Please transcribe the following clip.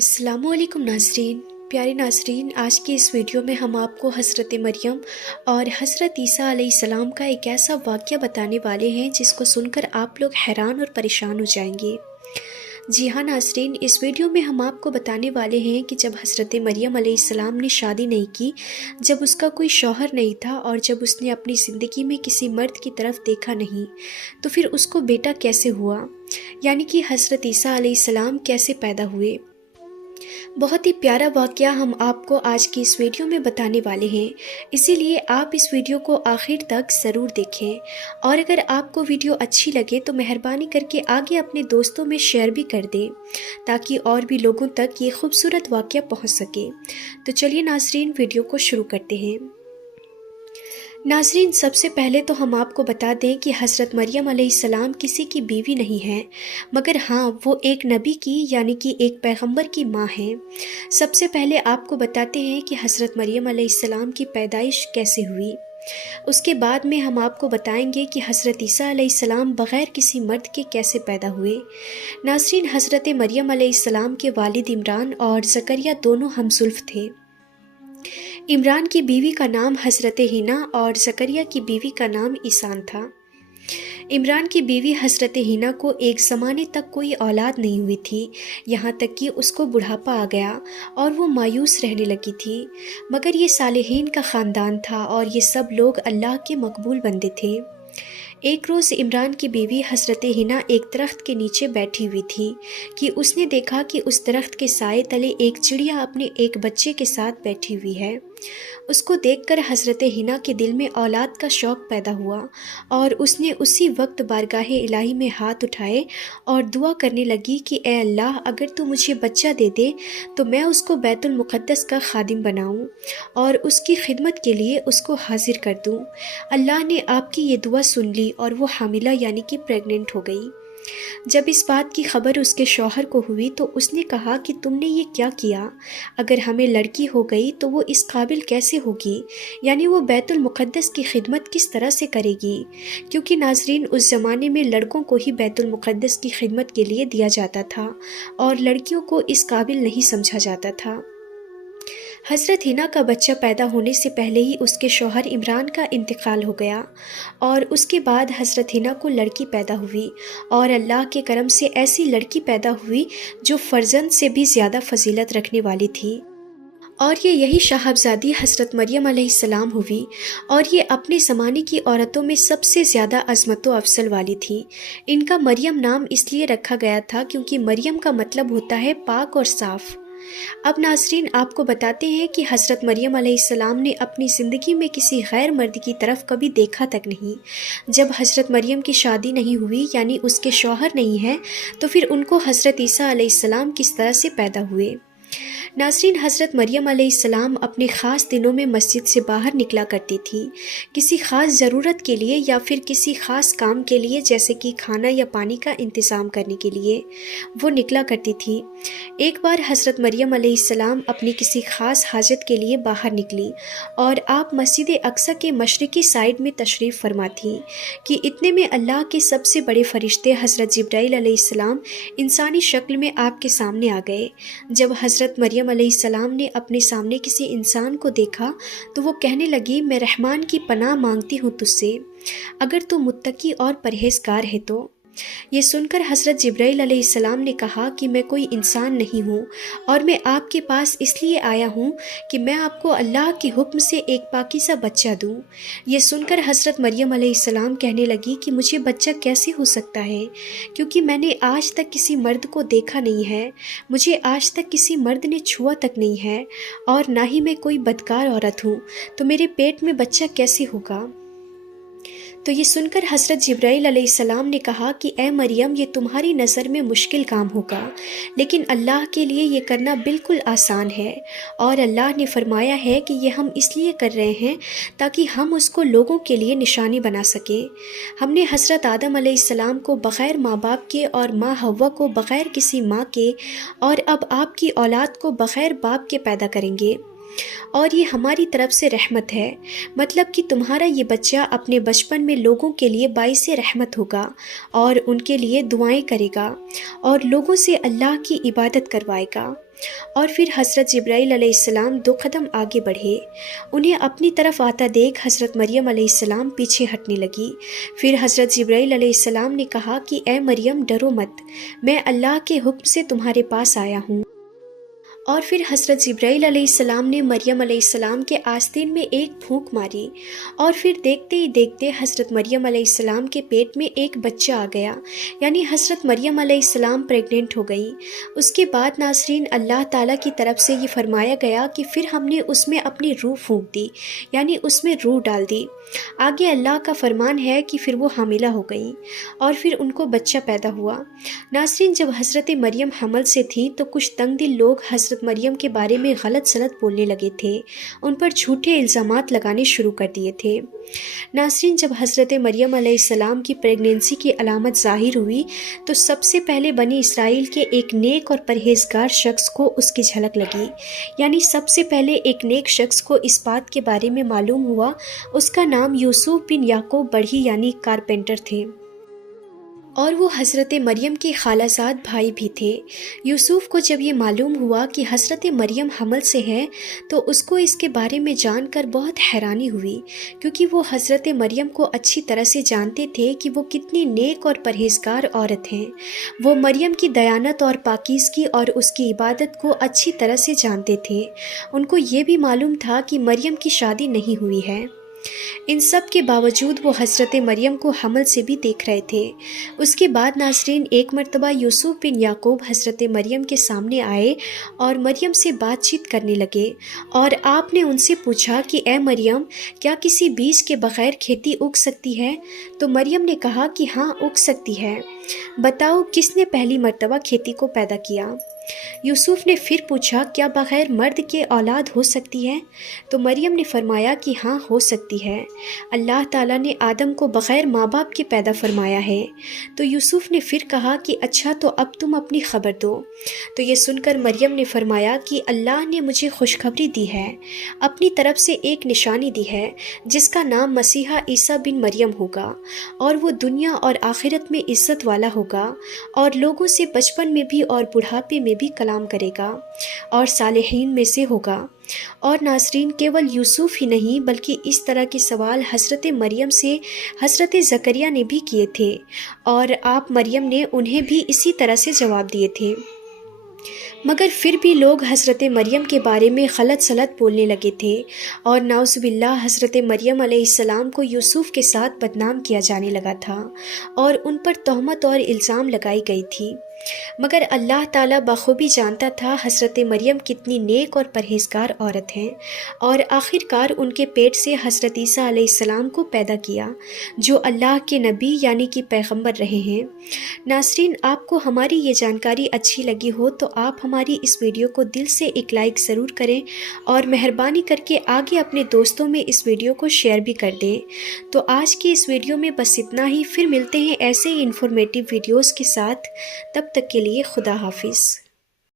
अस्सलामु अलैकुम नाज़रीन। प्यारे नाज़रीन, आज की इस वीडियो में हम आपको हज़रत मरियम और हज़रत ईसा अलैहिस्सलाम का एक ऐसा वाक़या बताने वाले हैं जिसको सुनकर आप लोग हैरान और परेशान हो जाएंगे। जी हाँ नाज़रीन, इस वीडियो में हम आपको बताने वाले हैं कि जब हज़रत मरियम अलैहिस्सलाम ने शादी नहीं की, जब उसका कोई शौहर नहीं था और जब उसने अपनी ज़िंदगी में किसी मर्द की तरफ देखा नहीं, तो फिर उसको बेटा कैसे हुआ, यानी कि हज़रत ईसा अलैहिस्सलाम कैसे पैदा हुए। बहुत ही प्यारा वाक़या हम आपको आज की इस वीडियो में बताने वाले हैं, इसीलिए आप इस वीडियो को आखिर तक ज़रूर देखें। और अगर आपको वीडियो अच्छी लगे तो मेहरबानी करके आगे अपने दोस्तों में शेयर भी कर दें, ताकि और भी लोगों तक ये खूबसूरत वाक़या पहुंच सके। तो चलिए नाज़रीन, वीडियो को शुरू करते हैं। नाज़रीन, सबसे पहले तो हम आपको बता दें कि हज़रत मरियम अलैहिस्सलाम किसी की बीवी नहीं है, मगर हाँ, वो एक नबी की यानी कि एक पैगंबर की माँ हैं। सबसे पहले आपको बताते हैं कि हज़रत मरियम अलैहिस्सलाम की पैदाइश कैसे हुई। उसके बाद में हम आपको बताएंगे कि हज़रत ईसा अलैहिस्सलाम बग़ैर किसी मर्द के कैसे पैदा हुए। नाज़रीन, हज़रत मरियम अलैहिस्सलाम के वालिद इमरान और ज़करिया दोनों हमज़ुल्फ़ थे। इमरान की बीवी का नाम हज़रत हिना और ज़करिया की बीवी का नाम ईसान था। इमरान की बीवी हज़रत हिना को एक ज़माने तक कोई औलाद नहीं हुई थी, यहाँ तक कि उसको बुढ़ापा आ गया और वो मायूस रहने लगी थी। मगर ये सालेहीन का ख़ानदान था और ये सब लोग अल्लाह के मकबूल बंदे थे। एक रोज़ इमरान की बीवी हज़रत हिना एक दरख्त के नीचे बैठी हुई थी कि उसने देखा कि उस दरख्त के साए तले एक चिड़िया अपने एक बच्चे के साथ बैठी हुई है। उसको देखकर हज़रत हिना के दिल में औलाद का शौक़ पैदा हुआ और उसने उसी वक्त बारगाहे इलाही में हाथ उठाए और दुआ करने लगी कि ए अल्लाह, अगर तू मुझे बच्चा दे दे तो मैं उसको बैतुल मुक़द्दस का खादिम बनाऊं और उसकी खिदमत के लिए उसको हाजिर कर दूं। अल्लाह ने आपकी ये दुआ सुन ली और वो हामिला यानी कि प्रेग्नेंट हो गई। जब इस बात की खबर उसके शौहर को हुई तो उसने कहा कि तुमने ये क्या किया? अगर हमें लड़की हो गई तो वो इस काबिल कैसे होगी, यानी वो बैतुल मुक़द्दस की खिदमत किस तरह से करेगी? क्योंकि नाज़रीन, उस ज़माने में लड़कों को ही बैतुल मुक़द्दस की खिदमत के लिए दिया जाता था और लड़कियों को इस काबिल नहीं समझा जाता था। हज़रत हिना का बच्चा पैदा होने से पहले ही उसके शौहर इमरान का इंतकाल हो गया और उसके बाद हज़रत हिना को लड़की पैदा हुई और अल्लाह के करम से ऐसी लड़की पैदा हुई जो फ़र्जंद से भी ज़्यादा फजीलत रखने वाली थी। और यही शाहबजादी हज़रत मरियम अलैहिस्सलाम हुई और ये अपने ज़माने की औरतों में सबसे ज़्यादा अज़मत व अफसल वाली थी। इनका मरियम नाम इसलिए रखा गया था क्योंकि मरियम का मतलब होता है पाक और साफ़। अब नाज़रीन, आपको बताते हैं कि हज़रत मरियम अलैहिस्सलाम ने अपनी ज़िंदगी में किसी गैर मर्द की तरफ कभी देखा तक नहीं। जब हज़रत मरियम की शादी नहीं हुई यानी उसके शौहर नहीं हैं, तो फिर उनको हज़रत ईसा अलैहिस्सलाम किस तरह से पैदा हुए। नाज़रीन, हज़रत मरियम अलैहिस्सलाम अपने ख़ास दिनों में मस्जिद से बाहर निकला करती थी, किसी ख़ास ज़रूरत के लिए या फिर किसी ख़ास काम के लिए, जैसे कि खाना या पानी का इंतज़ाम करने के लिए वो निकला करती थी। एक बार हज़रत मरियम अलैहिस्सलाम अपनी किसी ख़ास हाजत के लिए बाहर निकली और आप मस्जिद अक्सा के मशरिकी साइड में तशरीफ़ फरमा थी कि इतने में अल्लाह के सबसे बड़े फ़रिश्ते हज़रत जिब्राईल अलैहिस्सलाम इंसानी शक्ल में आपके सामने आ गए। जब हज़रत मरियम अलैहिस्सलाम ने अपने सामने किसी इंसान को देखा तो वो कहने लगी, मैं रहमान की पनाह मांगती हूँ तुझसे, अगर तू मुत्तकी और परहेज़गार है तो। ये सुनकर हज़रत जिब्राईल अलैहिस्सलाम ने कहा कि मैं कोई इंसान नहीं हूँ और मैं आपके पास इसलिए आया हूँ कि मैं आपको अल्लाह के हुक्म से एक पाकीज़ा बच्चा दूँ। ये सुनकर हज़रत मरियम अलैहिस्सलाम कहने लगी कि मुझे बच्चा कैसे हो सकता है, क्योंकि मैंने आज तक किसी मर्द को देखा नहीं है, मुझे आज तक किसी मर्द ने छुआ तक नहीं है और ना ही मैं कोई बदकार औरत हूँ, तो मेरे पेट में बच्चा कैसे होगा। तो ये सुनकर हज़रत जिब्राईल अलैहिस्सलाम ने कहा कि ए मरियम, ये तुम्हारी नज़र में मुश्किल काम होगा, लेकिन अल्लाह के लिए ये करना बिल्कुल आसान है। और अल्लाह ने फरमाया है कि ये हम इसलिए कर रहे हैं ताकि हम उसको लोगों के लिए निशानी बना सकें। हमने हज़रत आदम अलैहिस्सलाम को बग़ैर माँ बाप के और माँ हव्वा को बग़ैर किसी माँ के और अब आपकी औलाद को बग़ैर बाप के पैदा करेंगे और ये हमारी तरफ से रहमत है, मतलब कि तुम्हारा ये बच्चा अपने बचपन में लोगों के लिए बाइसे रहमत होगा और उनके लिए दुआएं करेगा और लोगों से अल्लाह की इबादत करवाएगा। اور پھر حضرت جبرائیل علیہ السلام 2 قدم آگے بڑھے۔ انہیں اپنی طرف آتا دیکھ حضرت مریم علیہ السلام پیچھے ہٹنے لگی۔ پھر حضرت جبرائیل علیہ السلام نے کہا کہ اے مریم ڈرو مت، میں اللہ کے حکم سے تمہارے پاس آیا ہوں۔ اور پھر حضرت جبرائیل علیہ السلام نے مریم علیہ السلام کے آستین میں ایک پھونک ماری، اور پھر دیکھتے ہی دیکھتے حضرت مریم علیہ السلام کے پیٹ میں ایک بچہ آ گیا، یعنی حضرت مریم علیہ السلام پریگننٹ ہو گئی۔ اس کے بعد ناظرین اللہ تعالیٰ کی طرف سے یہ فرمایا گیا کہ پھر ہم نے اس میں اپنی روح پھونک دی، یعنی اس میں روح ڈال دی۔ آگے اللہ کا فرمان ہے کہ پھر وہ حاملہ ہو گئی اور پھر ان کو بچہ پیدا ہوا۔ ناظرین جب حضرت مریم حمل سے تھی تو کچھ تنگ دل لوگ حضرت مریم کے بارے میں غلط سلط بولنے لگے تھے، ان پر جھوٹے الزامات لگانے شروع کر دیے تھے۔ ناظرین جب حضرت مریم علیہ السلام کی پریگنینسی کی علامت ظاہر ہوئی تو سب سے پہلے بنی اسرائیل کے ایک نیک اور پرہیزگار شخص کو اس کی جھلک لگی، یعنی سب سے پہلے ایک نیک شخص کو اس بات کے بارے میں معلوم ہوا۔ اس کا نام یوسف بن یعقوب بڑھی یعنی کارپینٹر تھے، اور وہ حضرت مریم کے خالہ زاد بھائی بھی تھے۔ یوسف کو جب یہ معلوم ہوا کہ حضرت مریم حمل سے ہے تو اس کو اس کے بارے میں جان کر بہت حیرانی ہوئی، کیونکہ وہ حضرت مریم کو اچھی طرح سے جانتے تھے کہ وہ کتنی نیک اور پرہیزگار عورت ہیں۔ وہ مریم کی دیانت اور پاکیزگی اور اس کی عبادت کو اچھی طرح سے جانتے تھے۔ ان کو یہ بھی معلوم تھا کہ مریم کی شادی نہیں ہوئی ہے۔ ان سب کے باوجود وہ حضرت مریم کو حمل سے بھی دیکھ رہے تھے۔ اس کے بعد ناظرین ایک مرتبہ یوسف بن یعقوب حضرت مریم کے سامنے آئے اور مریم سے بات چیت کرنے لگے، اور آپ نے ان سے پوچھا کہ اے مریم کیا کسی بیج کے بغیر کھیتی اگ سکتی ہے؟ تو مریم نے کہا کہ ہاں اگ سکتی ہے، بتاؤ کس نے پہلی مرتبہ کھیتی کو پیدا کیا؟ یوسف نے پھر پوچھا کیا بغیر مرد کے اولاد ہو سکتی ہے؟ تو مریم نے فرمایا کہ ہاں ہو سکتی ہے، اللہ تعالیٰ نے آدم کو بغیر ماں باپ کے پیدا فرمایا ہے۔ تو یوسف نے پھر کہا کہ اچھا تو اب تم اپنی خبر دو۔ تو یہ سن کر مریم نے فرمایا کہ اللہ نے مجھے خوشخبری دی ہے، اپنی طرف سے ایک نشانی دی ہے جس کا نام مسیحا عیسیٰ بن مریم ہوگا، اور وہ دنیا اور آخرت میں عزت والا ہوگا، اور لوگوں سے بچپن میں بھی اور بڑھاپے میں بھی کلام کرے گا، اور صالحین میں سے ہوگا۔ اور ناظرین کیول یوسف ہی نہیں بلکہ اس طرح کے سوال حضرت مریم سے حضرت زکریا نے بھی کیے تھے، اور آپ مریم نے انہیں بھی اسی طرح سے جواب دیے تھے، مگر پھر بھی لوگ حضرت مریم کے بارے میں غلط سلط بولنے لگے تھے، اور نعوذ باللہ حضرت مریم علیہ السلام کو یوسف کے ساتھ بدنام کیا جانے لگا تھا، اور ان پر تہمت اور الزام لگائی گئی تھی۔ مگر اللہ تعالیٰ بخوبی جانتا تھا حضرت مریم کتنی نیک اور پرہیزگار عورت ہیں، اور آخر کار ان کے پیٹ سے حضرت عیسیٰ علیہ السلام کو پیدا کیا، جو اللہ کے نبی یعنی کہ پیغمبر رہے ہیں۔ ناظرین آپ کو ہماری یہ جانکاری اچھی لگی ہو تو آپ ہماری اس ویڈیو کو دل سے ایک لائک ضرور کریں، اور مہربانی کر کے آگے اپنے دوستوں میں اس ویڈیو کو شیئر بھی کر دیں۔ تو آج کی اس ویڈیو میں بس اتنا ہی، پھر ملتے ہیں ایسے ہی انفارمیٹیو ویڈیوز کے ساتھ، تب تک کے لیے خدا حافظ۔